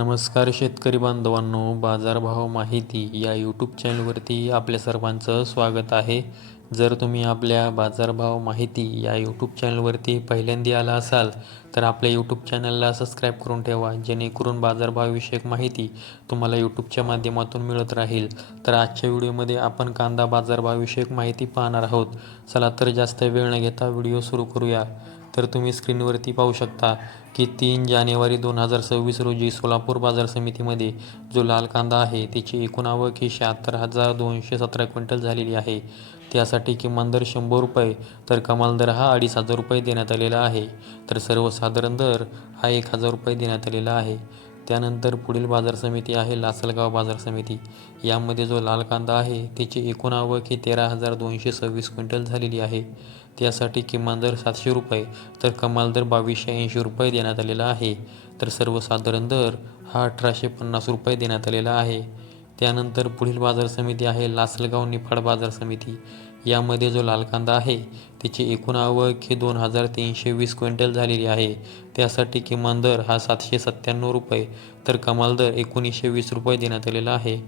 नमस्कार शेतकरी बांधवांनो बाजारभाव माहिती या यूट्यूब चॅनलवरती आपल्या सर्वांचं स्वागत आहे. जर तुम्ही आपल्या बाजारभाव माहिती या यूट्यूब चॅनलवरती पहिल्यांदा आला असाल तर आपल्या यूट्यूब चॅनलला सबस्क्राईब करून ठेवा जेणेकरून बाजारभावविषयक माहिती तुम्हाला यूट्यूबच्या माध्यमातून मिळत राहील. तर आजच्या व्हिडिओमध्ये आपण कांदा बाजारभावविषयक माहिती पाहणार आहोत. चला तर जास्त वेळ न घेता व्हिडिओ सुरू करूया. तर तुम्ही स्क्रीनवरती पाहू शकता की तीन जानेवारी दोन हजार सव्वीस रोजी सोलापूर बाजार समितीमध्ये जो लाल कांदा आहे त्याची एकूण आवक ही शहात्तर हजार दोनशे सतरा क्विंटल झालेली आहे. त्यासाठी किमान दर शंभर रुपये तर कमाल दर हा अडीच हजार रुपये देण्यात आलेला आहे. तर सर्वसाधारण दर हा एक हजार रुपये देण्यात आलेला आहे. त्यानंतर पुढील बाजार समिती आहे लासलगाव बाजार समिती. यामध्ये जो लाल कांदा आहे त्याची एकूण आवक ही तेरा हजार दोनशे सव्वीस क्विंटल झालेली आहे. त्यासाठी किमान दर सातशे रुपये तर कमाल दर बावीसशे ऐंशी रुपये देण्यात आलेला आहे. तर सर्वसाधारण दर हा अठराशे पन्नास रुपये देण्यात आलेला आहे. त्यानंतर पुढील बाजार समिती आहे लासलगाव निफाड बाजार समिती. यामध्ये जो लाल कांदा आहे त्याची एकूण आवक ही दोन हजार तीनशे वीस क्विंटल झालेली आहे. त्यासाठी किमान दर हा सातशे सत्त्याण्णव रुपये तर कमाल दर एकोणीसशे वीस रुपये देण्यात आलेला आहे.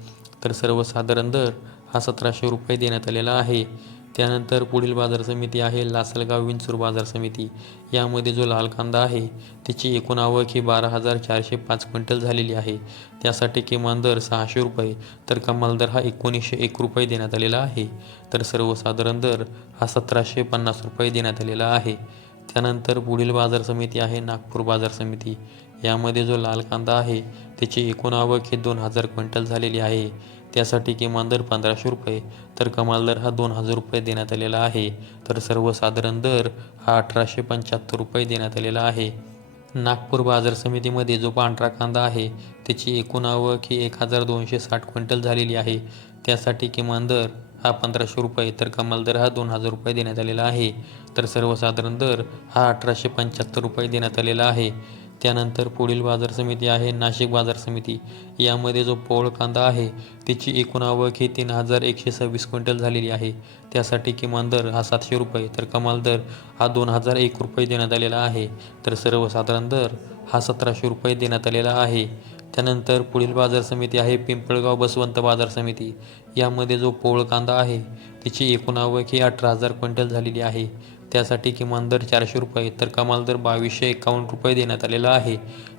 तर सर्वसाधारण दर हा सतराशे रुपये देण्यात आलेला आहे. त्यानंतर पुढील बाजार समिती आहे लासलगाव विंचूर बाजार समिती. यामध्ये जो लाल कांदा आहे त्याची एकूण आवक ही बारा हजार चारशे पाच क्विंटल झालेली आहे. त्यासाठी किमान दर सहाशे रुपये तर कमाल दर हा एकोणीसशे एक रुपये देण्यात आलेला आहे. तर सर्वसाधारण दर हा सतराशे पन्नास रुपये देण्यात आलेला आहे. त्यानंतर पुढील बाजार समिती आहे नागपूर बाजार समिती. यामध्ये जो लाल कांदा आहे त्याची एकूण आवक ही दोन हजार क्विंटल झालेली आहे. त्यासाठी किमान दर पंधराशे रुपये. तर कमाल दर हा दोन हजार रुपये देण्यात आलेला आहे. तर सर्वसाधारण दर हा अठराशे पंच्याहत्तर रुपये देण्यात आलेला आहे. नागपूर बाजार समितीमध्ये जो पांढरा कांदा आहे त्याची एकूण आवक ही एक हजार दोनशे साठ क्विंटल झालेली आहे. त्यासाठी किमान दर हा पंधराशे रुपये. तर कमाल दर हा दोन हजार रुपये देण्यात आलेला आहे. तर सर्वसाधारण दर हा अठराशे पंच्याहत्तर रुपये देण्यात आलेला आहे. त्यानंतर पुढील बाजार समिती आहे नाशिक बाजार समिती. यामध्ये जो पोळ कांदा आहे त्याची एकूण आवक ही तीन हजार एकशे सव्वीस क्विंटल झालेली आहे. त्यासाठी किमान दर हा सातशे रुपये तर कमाल दर हा दोन हजार एक रुपये देण्यात आलेला आहे. तर सर्वसाधारण दर हा सतराशे रुपये देण्यात आलेला आहे. त्यानंतर पुढील बाजार समिती आहे पिंपळगाव बसवंत बाजार समिती. यामध्ये जो पोळ कांदा आहे त्याची एकूण आवक ही अठरा हजार क्विंटल झालेली आहे. त्यासाठी किमान दर चारशे रुपये तर कमाल दर बावीसशे एकावन्न रुपये देण्यात आलेला आहे.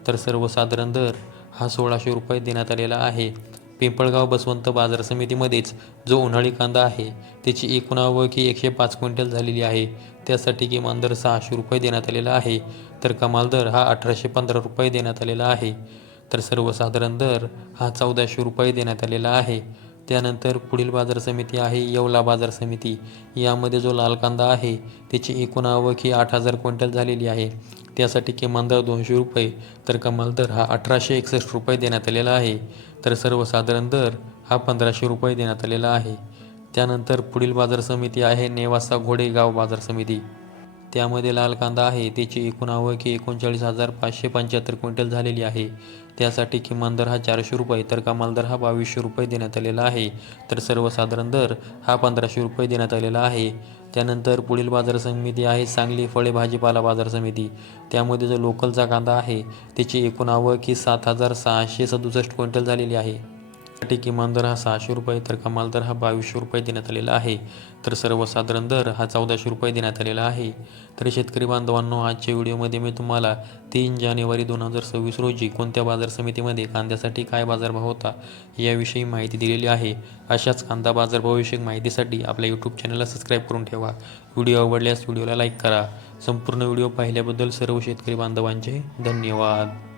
तर सर्वसाधारण दर हा सोळाशे रुपये देण्यात आलेला आहे. पिंपळगाव बसवंत बाजार समितीमध्येच जो उन्हाळी कांदा आहे त्याची एकूण आवक एकशे पाच क्विंटल झालेली आहे. त्यासाठी किमान दर सहाशे रुपये देण्यात आलेला आहे. तर कमाल दर हा अठराशे पंधरा रुपये देण्यात आलेला आहे. तर सर्वसाधारण दर हा चौदाशे रुपये देण्यात आलेला आहे. त्यानंतर पुढील बाजार समिती आहे येवला बाजार समिती. यामध्ये जो लाल कांदा आहे त्याची एकूण आवक ही आठ हजार क्विंटल झालेली आहे. त्यासाठी किमान दर दोनशे रुपये तर कमाल दर हा अठराशे एकसष्ट रुपये देण्यात आलेला आहे. तर सर्वसाधारण दर हा पंधराशे रुपये देण्यात आलेला आहे. त्यानंतर पुढील बाजार समिती आहे नेवासा घोडेगाव बाजार समिती. त्यामध्ये लाल कांदा आहे. त्याची एकूण आवक ही एकोणचाळीस हजार पाचशे पंच्याहत्तर क्विंटल झालेली आहे. त्यासाठी किमान दर हा चारशे रुपये तर कमाल दर हा बावीसशे रुपये देण्यात आलेला आहे. तर सर्वसाधारण दर हा पंधराशे रुपये देण्यात आलेला आहे. त्यानंतर पुढील बाजार समिती आहे सांगली फळे भाजीपाला बाजार समिती. त्यामध्ये जो लोकलचा कांदा आहे त्याची एकूण आवक ही सात हजार सहाशे सदुसष्ट क्विंटल झालेली आहे. साठी किमान दर हा सहाशे रुपये तर कमाल दर हा बावीसशे रुपये देण्यात आलेला आहे. तर सर्वसाधारण दर हा चौदाशे रुपये देण्यात आलेला आहे. तर शेतकरी बांधवांनो आजच्या व्हिडिओमध्ये मी तुम्हाला तीन जानेवारी दोन हजार सव्वीस रोजी कोणत्या बाजार समितीमध्ये कांद्यासाठी काय बाजारभाव होता याविषयी माहिती दिलेली आहे. अशाच कांदा बाजारभावाविषयक माहितीसाठी आपल्या यूट्यूब चॅनलला सबस्क्राईब करून ठेवा. व्हिडिओ आवडल्यास व्हिडिओला लाईक करा. संपूर्ण व्हिडिओ पाहिल्याबद्दल सर्व शेतकरी बांधवांचे धन्यवाद.